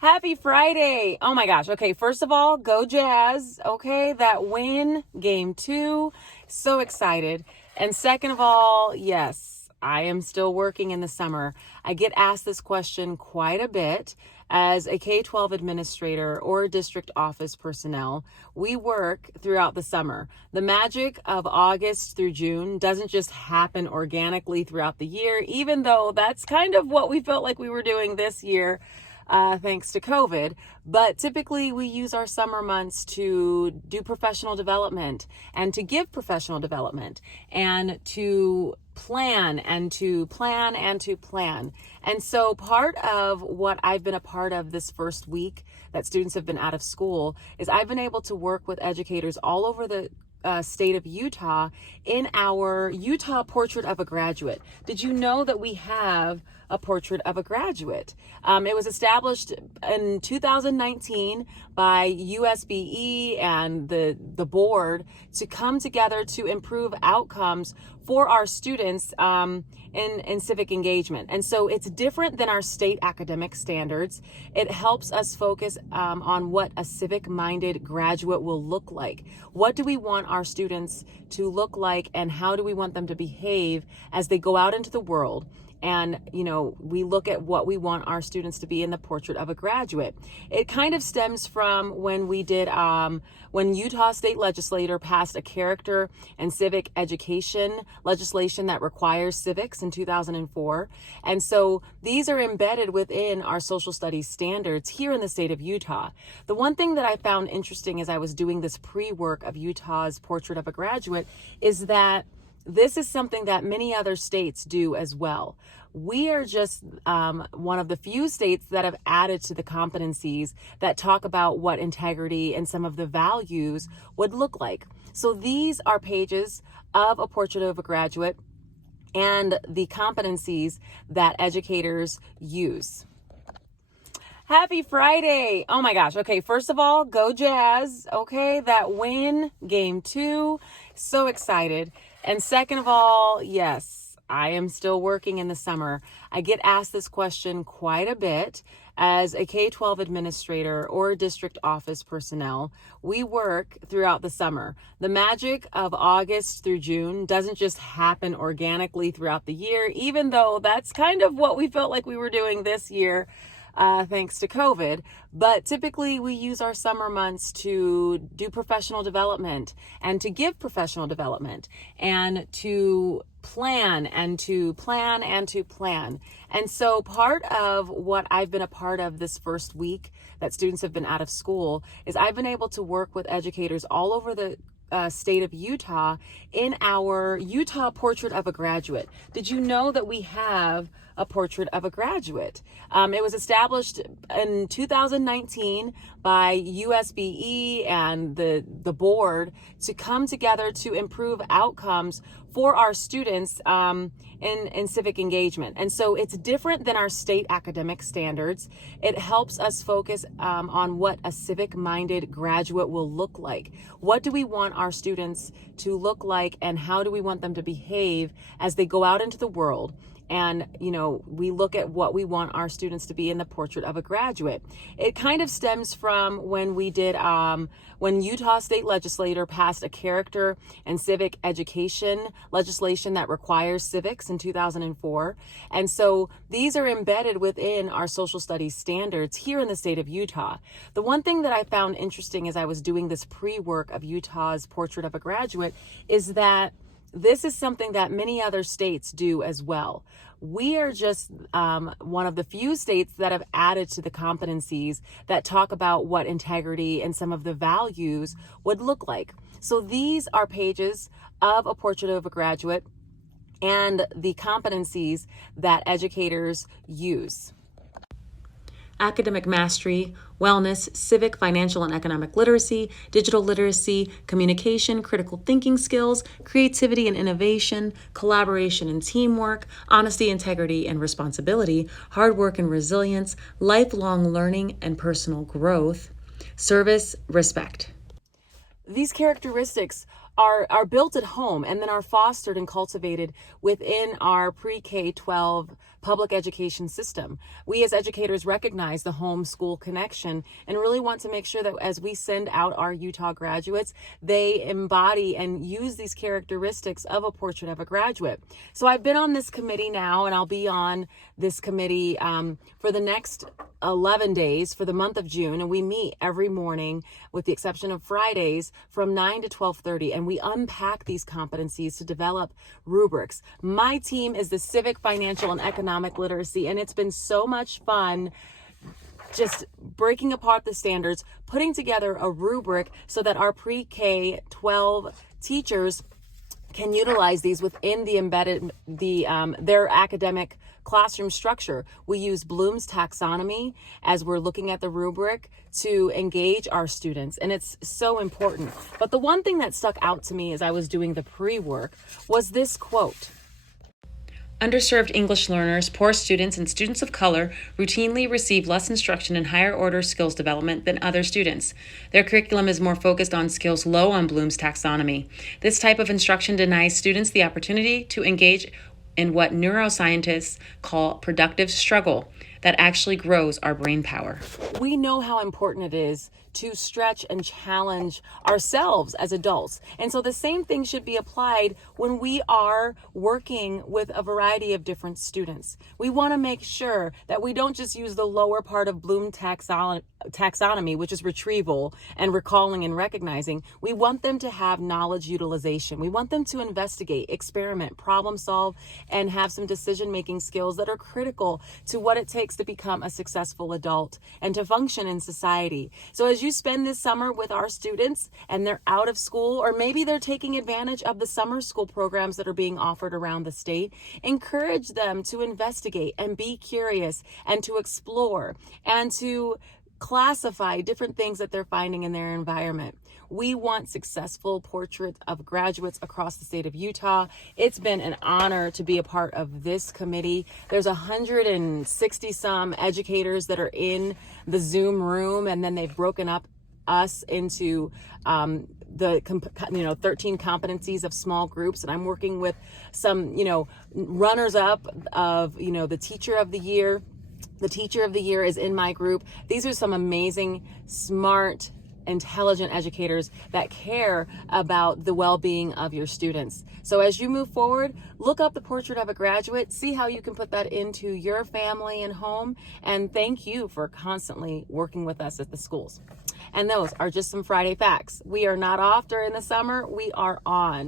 Happy Friday. Oh my gosh. Okay, first of all, go Jazz. Okay, that win, game 2. So excited. And second of all, yes, I am still working in the summer. I get asked this question quite a bit. As a K-12 administrator or district office personnel, we work throughout the summer. The magic of August through June doesn't just happen organically throughout the year, even though that's kind of what we felt like we were doing this year. Thanks to COVID, but typically we use our summer months to do professional development and to give professional development and to plan and to plan and to plan. And so part of what I've been a part of this first week that students have been out of school is I've been able to work with educators all over the state of Utah in our Utah Portrait of a Graduate. Did you know that we have a Portrait of a Graduate? It was established in 2019 by USBE and the board to come together to improve outcomes for our students in civic engagement. And so it's different than our state academic standards. It helps us focus on what a civic-minded graduate will look like. What do we want our students to look like, and how do we want them to behave as they go out into the world? And, we look at what we want our students to be in the Portrait of a Graduate. It kind of stems from when we did, when Utah State Legislature passed a character and civic education legislation that requires civics in 2004. And so these are embedded within our social studies standards here in the state of Utah. The one thing that I found interesting as I was doing this pre-work of Utah's Portrait of a Graduate is that this is something that many other states do as well. We are just one of the few states that have added to the competencies that talk about what integrity and some of the values would look like. So these are pages of a Portrait of a Graduate and the competencies that educators use. Happy Friday. Oh my gosh. Okay, first of all, go Jazz. Okay, that win, game 2. So excited. And second of all, yes, I am still working in the summer. I get asked this question quite a bit. As a K-12 administrator or district office personnel, we work throughout the summer. The magic of August through June doesn't just happen organically throughout the year, even though that's kind of what we felt like we were doing this year. Thanks to COVID, but typically we use our summer months to do professional development and to give professional development and to plan and to plan and to plan. And so part of what I've been a part of this first week that students have been out of school is I've been able to work with educators all over the state of Utah in our Utah Portrait of a Graduate. Did you know that we have a Portrait of a Graduate? It was established in 2019 by USBE and the board to come together to improve outcomes for our students in civic engagement. And so it's different than our state academic standards. It helps us focus on what a civic-minded graduate will look like. What do we want our students to look like, and how do we want them to behave as they go out into the world? And, we look at what we want our students to be in the Portrait of a Graduate. It kind of stems from when we did, when Utah State Legislature passed a character and civic education legislation that requires civics in 2004. And so these are embedded within our social studies standards here in the state of Utah. The one thing that I found interesting as I was doing this pre-work of Utah's Portrait of a Graduate is that this is something that many other states do as well. We are just one of the few states that have added to the competencies that talk about what integrity and some of the values would look like. So these are pages of a Portrait of a Graduate and the competencies that educators use. Academic mastery, wellness, civic, financial, and economic literacy, digital literacy, communication, critical thinking skills, creativity and innovation, collaboration and teamwork, honesty, integrity, and responsibility, hard work and resilience, lifelong learning and personal growth, service, respect. These characteristics are built at home and then are fostered and cultivated within our pre-K-12 public education system. We as educators recognize the homeschool connection and really want to make sure that as we send out our Utah graduates, they embody and use these characteristics of a portrait of a graduate. So I've been on this committee now, and I'll be on this committee for the next 11 days for the month of June, and we meet every morning with the exception of Fridays from 9 to 12:30, and we unpack these competencies to develop rubrics. My team is the civic, financial, and economic literacy, and it's been so much fun just breaking apart the standards, putting together a rubric so that our pre-K 12 teachers can utilize these within their academic classroom structure. We use Bloom's taxonomy as we're looking at the rubric to engage our students, and it's so important. But the one thing that stuck out to me as I was doing the pre-work was this quote. Underserved English learners, poor students, and students of color routinely receive less instruction in higher order skills development than other students. Their curriculum is more focused on skills low on Bloom's taxonomy. This type of instruction denies students the opportunity to engage in what neuroscientists call productive struggle that actually grows our brain power. We know how important it is to stretch and challenge ourselves as adults. And so the same thing should be applied when we are working with a variety of different students. We want to make sure that we don't just use the lower part of Bloom taxonomy, which is retrieval and recalling and recognizing. We want them to have knowledge utilization. We want them to investigate, experiment, problem solve, and have some decision-making skills that are critical to what it takes to become a successful adult and to function in society. So as you spend this summer with our students and they're out of school, or maybe they're taking advantage of the summer school programs that are being offered around the state, encourage them to investigate and be curious and to explore and to classify different things that they're finding in their environment. We want successful portraits of graduates across the state of Utah. It's been an honor to be a part of this committee. There's 160 some educators that are in the Zoom room, and then they've broken up us into the 13 competencies of small groups, and I'm working with some runners up of the teacher of the year. The teacher of the year is in my group. These are some amazing, smart, intelligent educators that care about the well-being of your students. So as you move forward, look up the portrait of a graduate, see how you can put that into your family and home, and thank you for constantly working with us at the schools. And those are just some Friday facts. We are not off during the summer, we are on.